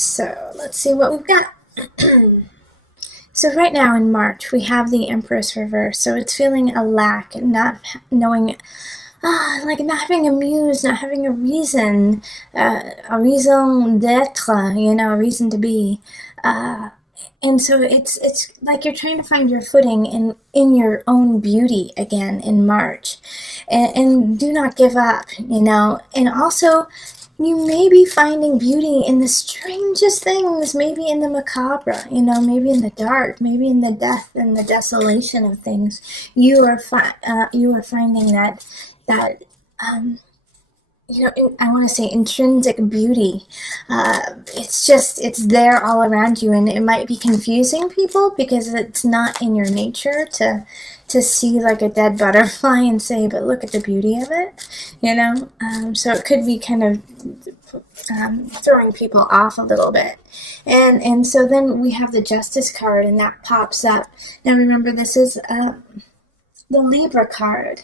So let's see what we've got. So right now in March, we have the Empress reverse. So it's feeling a lack, not knowing, like not having a muse, not having a reason d'être, a reason to be. And so it's like you're trying to find your footing in your own beauty again in March. And do not give up, And also, you may be finding beauty in the strangest things, maybe in the macabre, maybe in the dark, maybe in the death and the desolation of things. You are finding that I want to say intrinsic beauty. It's there all around you, and it might be confusing people because it's not in your nature to see like a dead butterfly and say, but look at the beauty of it, so it could be kind of throwing people off a little bit. And so then we have the Justice card, and that pops up. Now remember, this is the Libra card.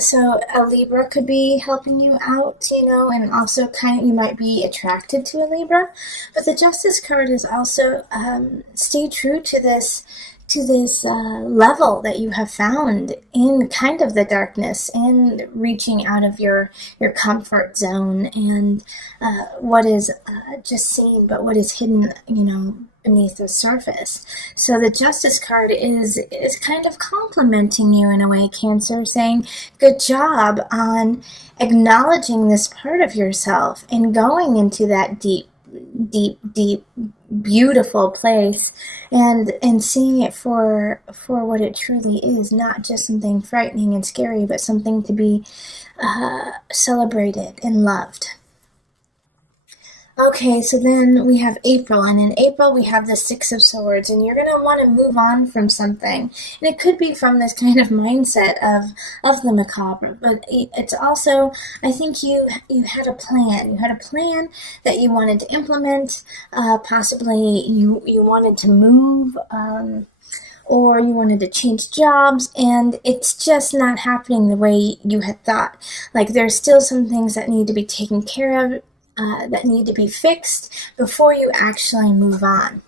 So a Libra could be helping you out, and also you might be attracted to a Libra. But the Justice card is also stay true to this level that you have found in kind of the darkness and reaching out of your comfort zone and what is just seen, but what is hidden, beneath the surface. So the Justice card is kind of complimenting you in a way, Cancer, saying good job on acknowledging this part of yourself and going into that deep, beautiful place and seeing it for what it truly is, not just something frightening and scary, but something to be celebrated and loved. Okay, so then we have April, and in April we have the Six of Swords, and you're going to want to move on from something. And it could be from this kind of mindset of the macabre, but it's also, I think you had a plan. You had a plan that you wanted to implement. Possibly you wanted to move, or you wanted to change jobs, and it's just not happening the way you had thought. Like there's still some things that need to be taken care of, that need to be fixed before you actually move on.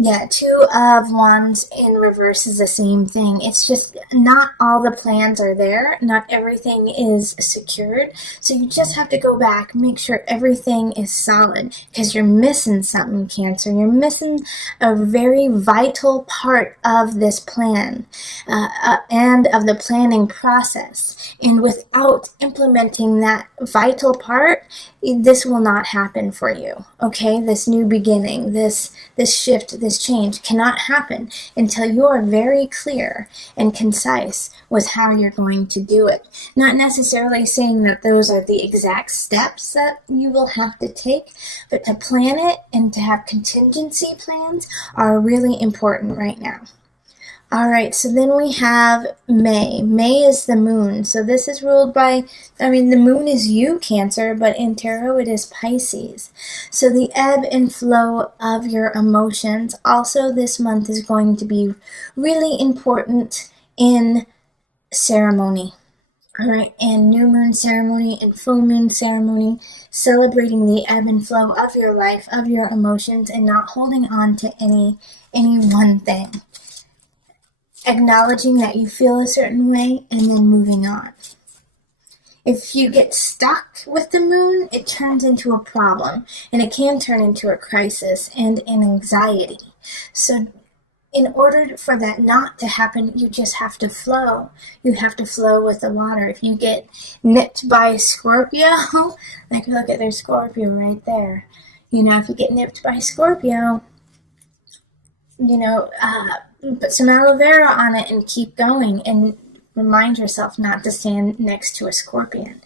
Yeah, Two of Wands in reverse is the same thing. It's just not all the plans are there. Not everything is secured. So you just have to go back, make sure everything is solid, because you're missing something, Cancer. You're missing a very vital part of this plan and of the planning process. And without implementing that vital part, this will not happen for you. Okay, this new beginning, this shift, this change cannot happen until you are very clear and concise with how you're going to do it. Not necessarily saying that those are the exact steps that you will have to take, but to plan it and to have contingency plans are really important right now. All right, so then we have May. May is the moon. So this is ruled by, the moon is you, Cancer, but in tarot it is Pisces. So the ebb and flow of your emotions also this month is going to be really important in ceremony. All right, and new moon ceremony and full moon ceremony, celebrating the ebb and flow of your life, of your emotions, and not holding on to any one thing. Acknowledging that you feel a certain way and then moving on. If you get stuck with the moon, it turns into a problem, and it can turn into a crisis and an anxiety. So in order for that not to happen, you just have to flow. You have to flow with the water. If you get nipped by Scorpio, like look at their Scorpio right there. If you get nipped by Scorpio, put some aloe vera on it and keep going, and remind yourself not to stand next to a scorpion,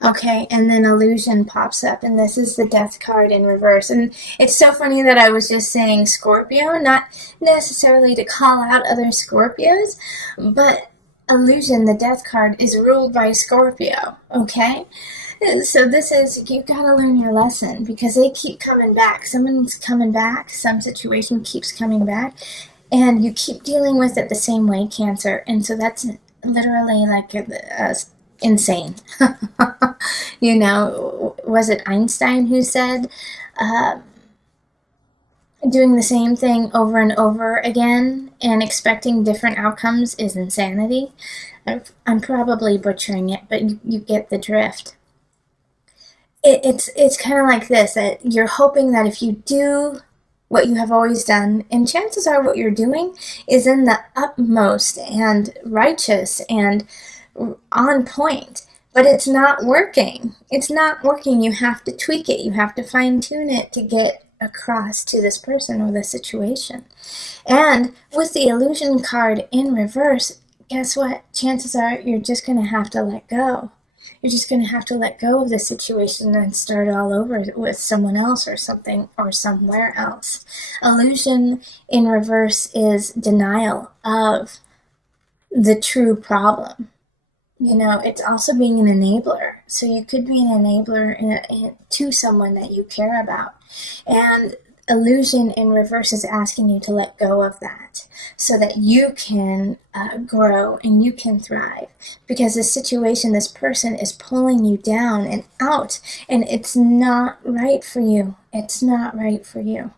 Okay, and then Illusion pops up, and this is the Death card in reverse. And it's so funny that I was just saying Scorpio, not necessarily to call out other Scorpios, but Illusion, the Death card, is ruled by Scorpio, okay? So this is, you've got to learn your lesson, because they keep coming back. Someone's coming back, some situation keeps coming back, and you keep dealing with it the same way, Cancer. And so that's literally like insane. Was it Einstein who said, uh, doing the same thing over and over again and expecting different outcomes is insanity? I'm probably butchering it, but you get the drift. It's kind of like this, that you're hoping that if you do what you have always done, and chances are what you're doing is in the utmost and righteous and on point, but it's not working. It's not working. You have to tweak it. You have to fine tune it to get across to this person or the situation. And with the illusion card in reverse, guess what? Chances are you're just going to have to let go. You're just going to have to let go of the situation and start all over with someone else or something or somewhere else. Illusion in reverse is denial of the true problem. It's also being an enabler. So you could be an enabler to someone that you care about. And illusion in reverse is asking you to let go of that so that you can grow and you can thrive, because the situation, this person is pulling you down and out, and it's not right for you. It's not right for you.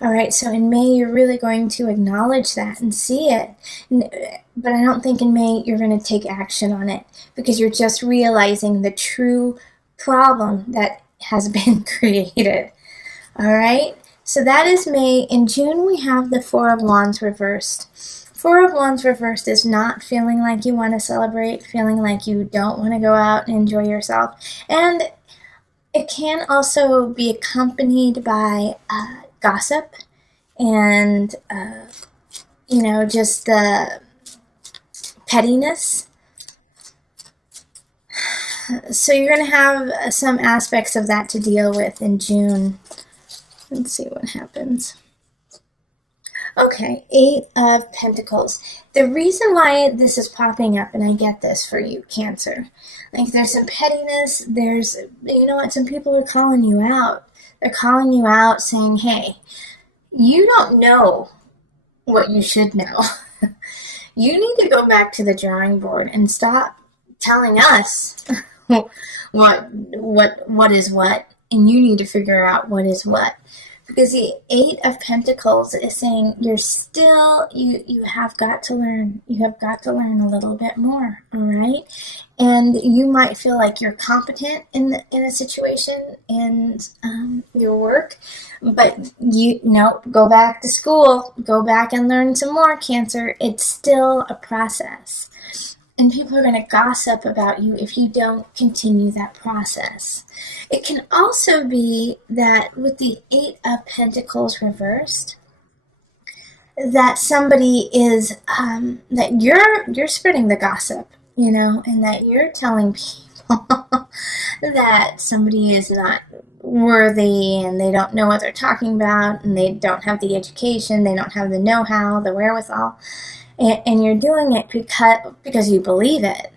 All right, so in May, you're really going to acknowledge that and see it. But I don't think in May you're going to take action on it, because you're just realizing the true problem that has been created. All right, so that is May. In June, we have the Four of Wands reversed. Four of Wands reversed is not feeling like you want to celebrate, feeling like you don't want to go out and enjoy yourself. And it can also be accompanied by gossip and, just the pettiness. So you're going to have some aspects of that to deal with in June. Let's see what happens. Okay, Eight of Pentacles. The reason why this is popping up, and I get this for you, Cancer, like there's some pettiness, there's, some people are calling you out. They're calling you out saying, hey, you don't know what you should know. You need to go back to the drawing board and stop telling us what is what, and you need to figure out what is what. Because the Eight of Pentacles is saying you have got to learn. You have got to learn a little bit more, all right? And you might feel like you're competent in a situation and your work, but go back to school. Go back and learn some more, Cancer. It's still a process. And people are going to gossip about you if you don't continue that process. It can also be that with the Eight of Pentacles reversed, that somebody is, that you're spreading the gossip, and that you're telling people that somebody is not worthy and they don't know what they're talking about and they don't have the education, they don't have the know-how, the wherewithal. And you're doing it because you believe it.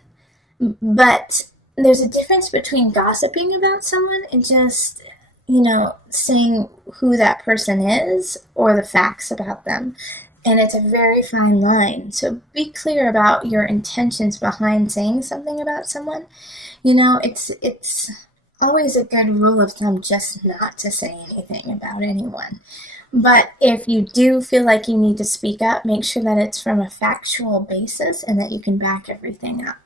But there's a difference between gossiping about someone and just, saying who that person is or the facts about them. And it's a very fine line. So be clear about your intentions behind saying something about someone. It's always a good rule of thumb just not to say anything about anyone. But if you do feel like you need to speak up, make sure that it's from a factual basis and that you can back everything up.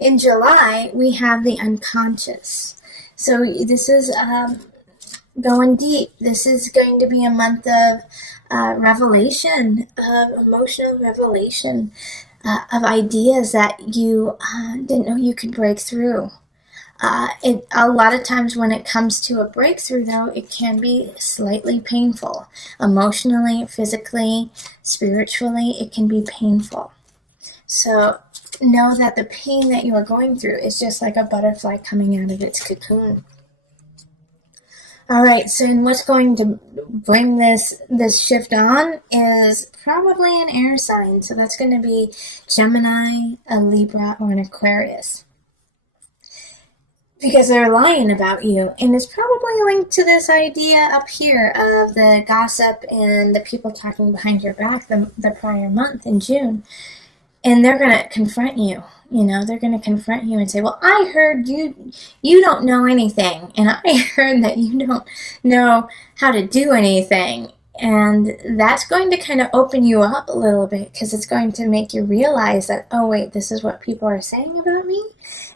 In July, we have the unconscious. So this is going deep. This is going to be a month of revelation, of emotional revelation, of ideas that you didn't know you could break through. A lot of times when it comes to a breakthrough, though, it can be slightly painful. Emotionally, physically, spiritually, it can be painful. So know that the pain that you are going through is just like a butterfly coming out of its cocoon. All right, so what's going to bring this shift on is probably an air sign. So that's going to be Gemini, a Libra, or an Aquarius. Because they're lying about you. And it's probably linked to this idea up here of the gossip and the people talking behind your back the prior month in June. And they're going to confront you. You know, they're going to confront you and say, well, I heard you don't know anything, and I heard that you don't know how to do anything. And that's going to kind of open you up a little bit, because it's going to make you realize that, oh, wait, this is what people are saying about me.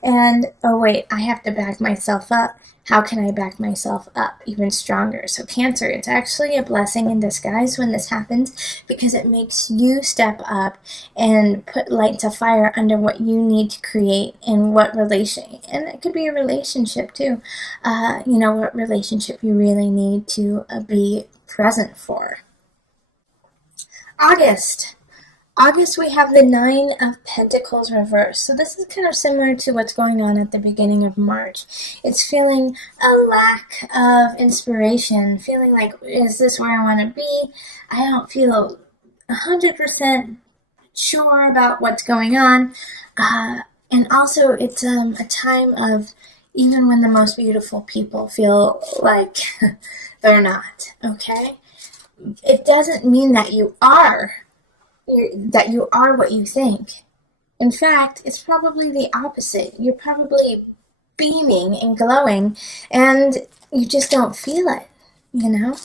And, oh, wait, I have to back myself up. How can I back myself up even stronger? So Cancer, it's actually a blessing in disguise when this happens, because it makes you step up and put light to fire under what you need to create in what relation. And it could be a relationship too. You know, what relationship you really need to be present for. August, we have the Nine of Pentacles reversed. So this is kind of similar to what's going on at the beginning of March. It's feeling a lack of inspiration, feeling like, is this where I want to be? I don't feel 100% sure about what's going on. And also, it's a time of, even when the most beautiful people feel like they're not, okay? It doesn't mean that you are what you think. In fact, it's probably the opposite. You're probably beaming and glowing, and you just don't feel it, you know?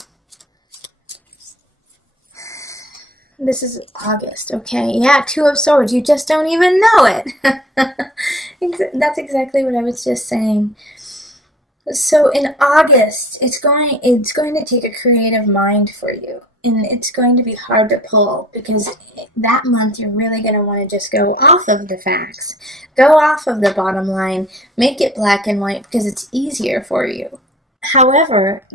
This is August, okay? Yeah, Two of Swords. You just don't even know it. That's exactly what I was just saying. So in August, it's going to take a creative mind for you. And it's going to be hard to pull, because that month you're really going to want to just go off of the facts. Go off of the bottom line. Make it black and white, because it's easier for you. However,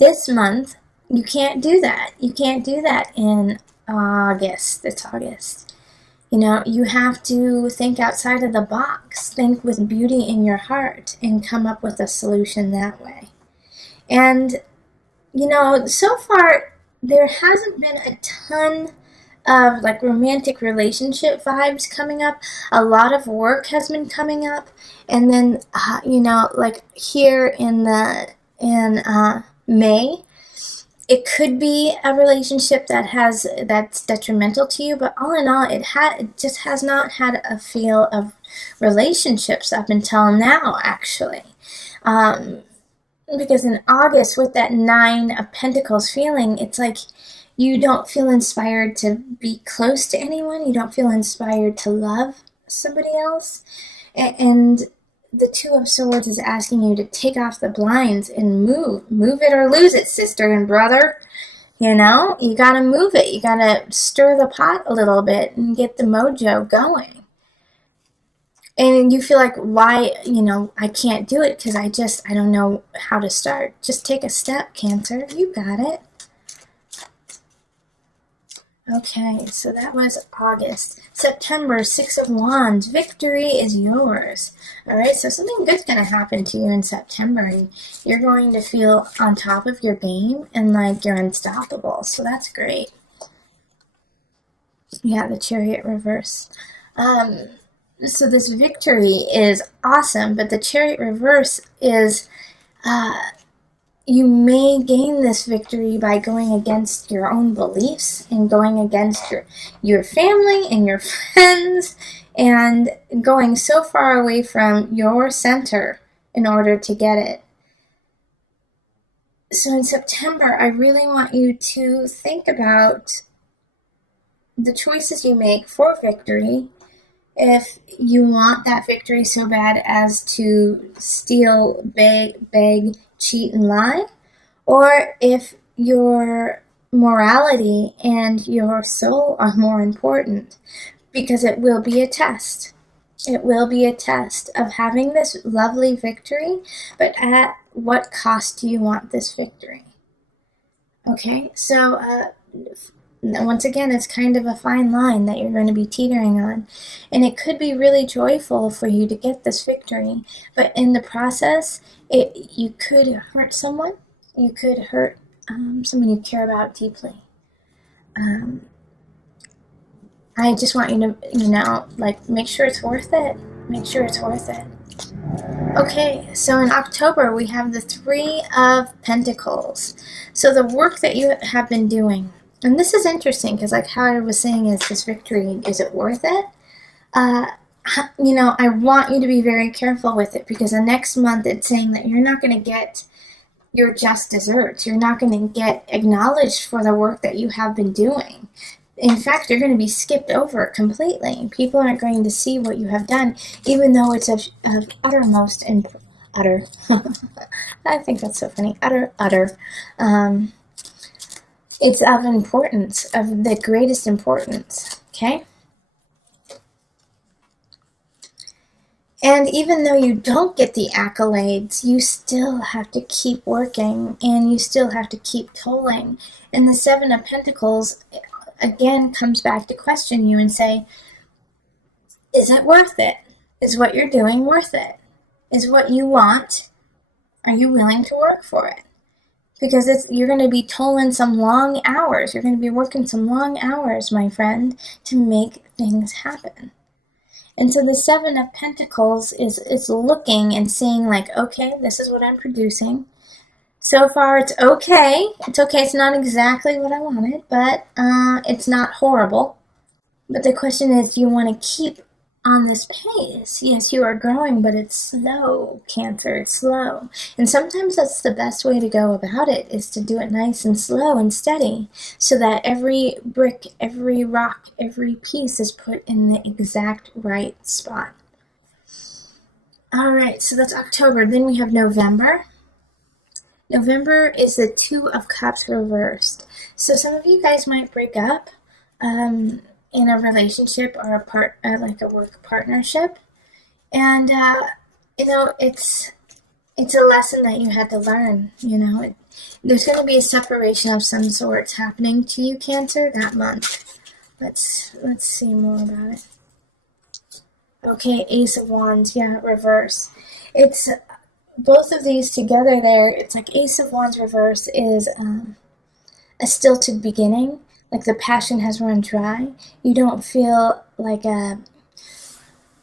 this month, you can't do that. You can't do that in August. It's August. You know, you have to think outside of the box. Think with beauty in your heart and come up with a solution that way. And, you know, so far, there hasn't been a ton of like romantic relationship vibes coming up. A lot of work has been coming up, and then you know, like here in May, it could be a relationship that's detrimental to you. But all in all, it just has not had a feel of relationships up until now, actually. Because in August, with that Nine of Pentacles feeling, it's like you don't feel inspired to be close to anyone. You don't feel inspired to love somebody else. And the Two of Swords is asking you to take off the blinds and move. Move it or lose it, sister and brother. You know, you got to move it. You got to stir the pot a little bit and get the mojo going. And you feel like, why, you know, I can't do it because I don't know how to start. Just take a step, Cancer. You got it. Okay, so that was August. September, Six of Wands. Victory is yours. All right, so something good's going to happen to you in September. And you're going to feel on top of your game and like you're unstoppable. So that's great. Yeah, the Chariot reverse. So this victory is awesome, but the Chariot reverse is, you may gain this victory by going against your own beliefs and going against your family and your friends and going so far away from your center in order to get it. So in September, I really want you to think about the choices you make for victory. If you want that victory so bad as to steal, beg, cheat, and lie, or if your morality and your soul are more important, because it will be a test. It will be a test of having this lovely victory, but at what cost do you want this victory? Okay, so once again, it's kind of a fine line that you're going to be teetering on. And it could be really joyful for you to get this victory. But in the process, you could hurt someone. You could hurt someone you care about deeply. I just want you to, you know, like, make sure it's worth it. Make sure it's worth it. Okay, so in October, we have the Three of Pentacles. So the work that you have been doing. And this is interesting because, like how I was saying, is this victory, is it worth it? you know, I want you to be very careful with it, because the next month it's saying that you're not going to get your just desserts. You're not going to get acknowledged for the work that you have been doing. In fact, you're going to be skipped over completely. People aren't going to see what you have done, even though it's of uttermost and utter. I think that's so funny. Utter. It's of importance, of the greatest importance. Okay? And even though you don't get the accolades, you still have to keep working, and you still have to keep tolling. And the Seven of Pentacles, again, comes back to question you and say, is it worth it? Is what you're doing worth it? Is what you want, are you willing to work for it? Because you're going to be tolling some long hours. You're going to be working some long hours, my friend, to make things happen. And so the Seven of Pentacles is looking and seeing like, okay, this is what I'm producing. So far, it's okay. It's okay. It's not exactly what I wanted, but it's not horrible. But the question is, do you want to keep on this pace? Yes, you are growing, but it's slow, Cancer. It's slow. And sometimes that's the best way to go about it, is to do it nice and slow and steady, so that every brick, every rock, every piece is put in the exact right spot. All right, so that's October. Then we have November. November is the Two of Cups reversed. So some of you guys might break up in a relationship or like a work partnership, and you know, it's a lesson that you had to learn. You know, there's going to be a separation of some sorts happening to you, Cancer, that month. Let's see more about it. Okay, Ace of Wands, yeah, reverse. It's both of these together there. It's like Ace of Wands reverse is a stilted beginning. Like the passion has run dry. You don't feel like a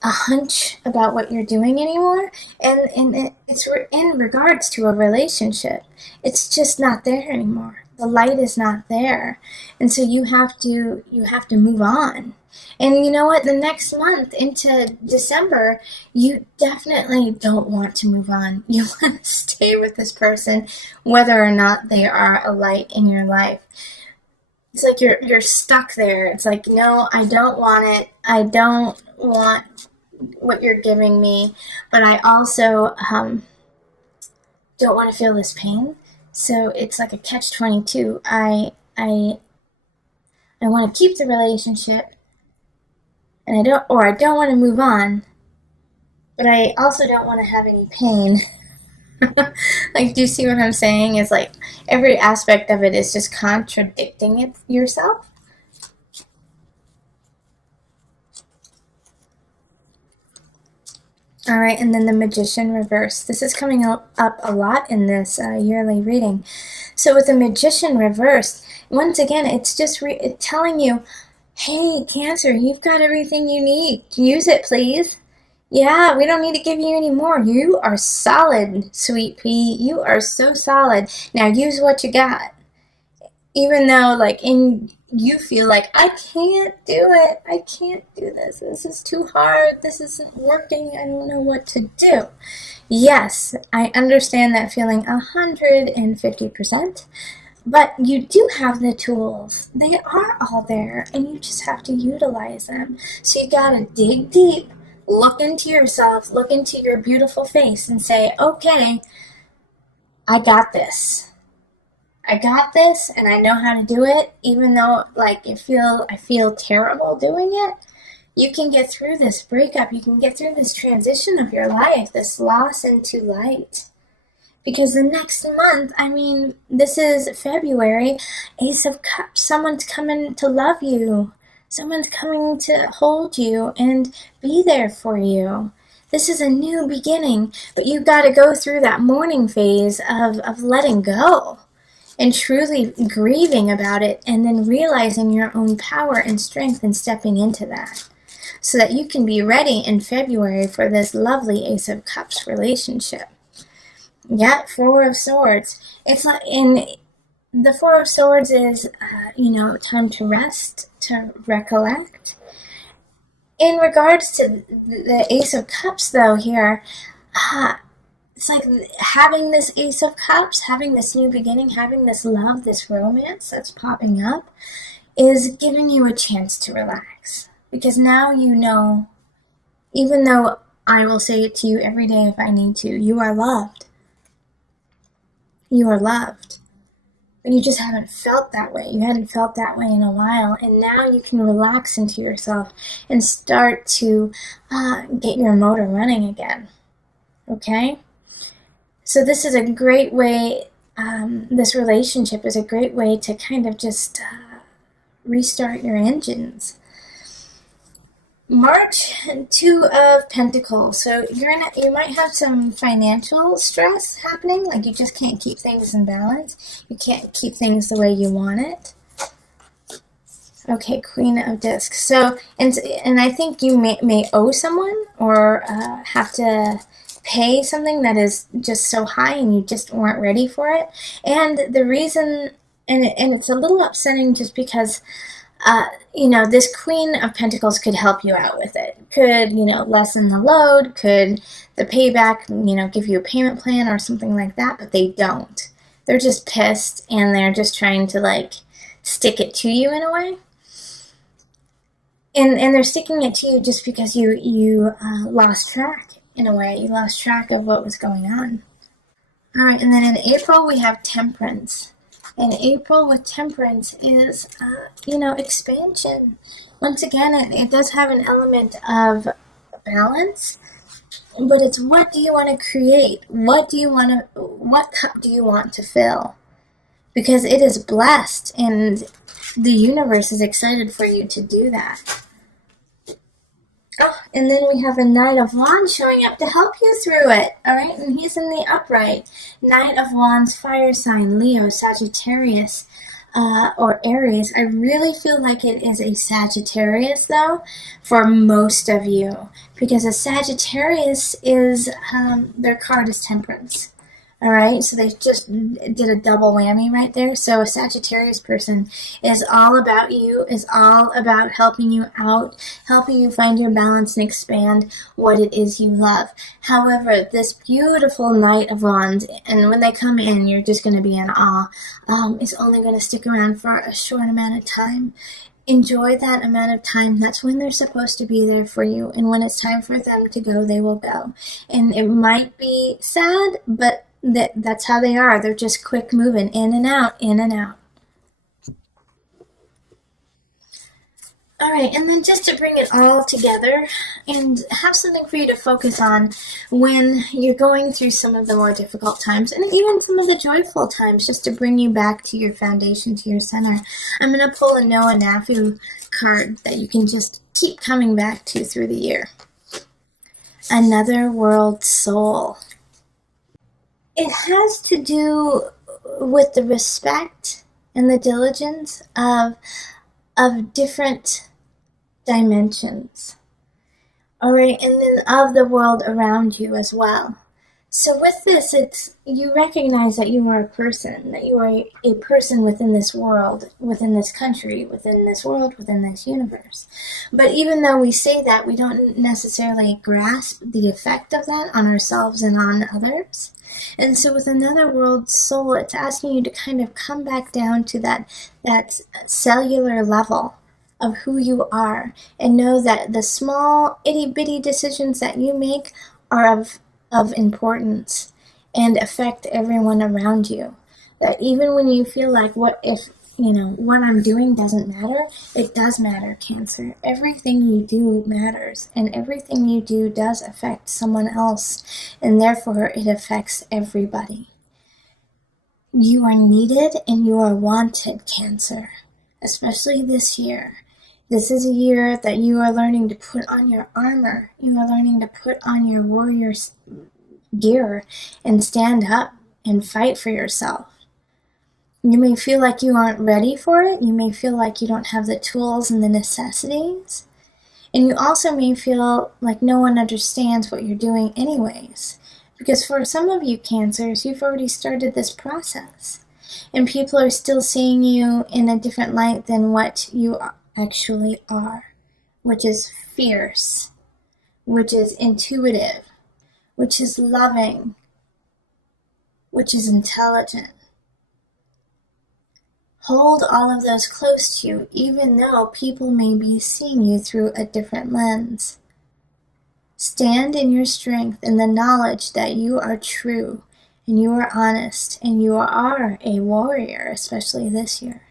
hunch about what you're doing anymore. And it's in regards to a relationship. It's just not there anymore. The light is not there. And so you have to move on. And you know what? The next month into December, you definitely don't want to move on. You want to stay with this person, whether or not they are a light in your life. It's like you're stuck there. It's like, no, I don't want it. I don't want what you're giving me, but I also don't want to feel this pain. So it's like a catch-22. I want to keep the relationship, and I don't want to move on, but I also don't want to have any pain. Like, do you see what I'm saying? It's like every aspect of it is just contradicting it yourself. All right, and then the Magician reverse. This is coming up a lot in this yearly reading. So with the Magician reverse, once again, it's just telling you, hey, Cancer, you've got everything you need. Use it, please. Yeah, we don't need to give you any more. You are solid, sweet pea. You are so solid. Now use what you got. Even though, like, you feel like, I can't do it. I can't do this. This is too hard. This isn't working. I don't know what to do. Yes, I understand that feeling 150%. But you do have the tools. They are all there, and you just have to utilize them. So you gotta dig deep. Look into yourself, look into your beautiful face and say, okay, I got this. I got this, and I know how to do it. Even though, like, I feel terrible doing it, you can get through this breakup. You can get through this transition of your life, this loss into light. Because the next month, I mean, this is February, Ace of Cups, someone's coming to love you. Someone's coming to hold you and be there for you. This is a new beginning, but you've got to go through that mourning phase of letting go and truly grieving about it, and then realizing your own power and strength and stepping into that, so that you can be ready in February for this lovely Ace of Cups relationship. Yeah, Four of Swords. It's like the Four of Swords is, time to rest, to recollect. In regards to the Ace of Cups, though, here, it's like having this Ace of Cups, having this new beginning, having this love, this romance that's popping up, is giving you a chance to relax. Because now you know, even though I will say it to you every day if I need to, you are loved. You are loved. But you just haven't felt that way. You hadn't felt that way in a while. And now you can relax into yourself and start to get your motor running again. Okay? So this is a great way, this relationship is a great way to kind of just restart your engines. March, Two of Pentacles. So you might have some financial stress happening, like you just can't keep things in balance. You can't keep things the way you want it. Okay, Queen of Discs. So, and I think you may owe someone or have to pay something that is just so high and you just weren't ready for it. And the reason, and it's a little upsetting just because this Queen of Pentacles could help you out with it. Could, lessen the load. Could the payback, give you a payment plan or something like that. But they don't. They're just pissed and they're just trying to, stick it to you in a way. And they're sticking it to you just because you lost track, in a way. You lost track of what was going on. All right, and then in April we have Temperance. And April with Temperance is, expansion. Once again, it does have an element of balance, but it's what do you want to create? What cup do you want to fill? Because it is blessed, and the universe is excited for you to do that. Oh, and then we have a Knight of Wands showing up to help you through it, all right? And he's in the upright. Knight of Wands, fire sign, Leo, Sagittarius, or Aries. I really feel like it is a Sagittarius, though, for most of you. Because a Sagittarius is, their card is Temperance. All right, so they just did a double whammy right there. So a Sagittarius person is all about you, is all about helping you out, helping you find your balance and expand what it is you love. However, this beautiful Knight of Wands, and when they come in, you're just going to be in awe, is only going to stick around for a short amount of time. Enjoy that amount of time. That's when they're supposed to be there for you. And when it's time for them to go, they will go. And it might be sad, but that's how they are. They're just quick moving, in and out, in and out. All right, and then just to bring it all together and have something for you to focus on when you're going through some of the more difficult times and even some of the joyful times, just to bring you back to your foundation, to your center. I'm going to pull a Noah Nafu card that you can just keep coming back to through the year. Another World Soul. It has to do with the respect and the diligence of different dimensions. All right, and then of the world around you as well. So with this, you recognize that you are a person, that you are a person within this world, within this country, within this world, within this universe. But even though we say that, we don't necessarily grasp the effect of that on ourselves and on others. And so with Another World Soul, it's asking you to kind of come back down to that cellular level of who you are, and know that the small itty-bitty decisions that you make are of importance and affect everyone around you. That even when you feel like what I'm doing doesn't matter, it does matter, Cancer. Everything you do matters, and everything you do does affect someone else, and therefore it affects everybody. You are needed and you are wanted, Cancer, especially this year. This is a year that you are learning to put on your armor. You are learning to put on your warrior gear and stand up and fight for yourself. You may feel like you aren't ready for it. You may feel like you don't have the tools and the necessities. And you also may feel like no one understands what you're doing anyways. Because for some of you Cancers, you've already started this process. And people are still seeing you in a different light than what you actually are, which is fierce, which is intuitive, which is loving, which is intelligent. Hold all of those close to you, even though people may be seeing you through a different lens. Stand in your strength in the knowledge that you are true and you are honest and you are a warrior, especially this year.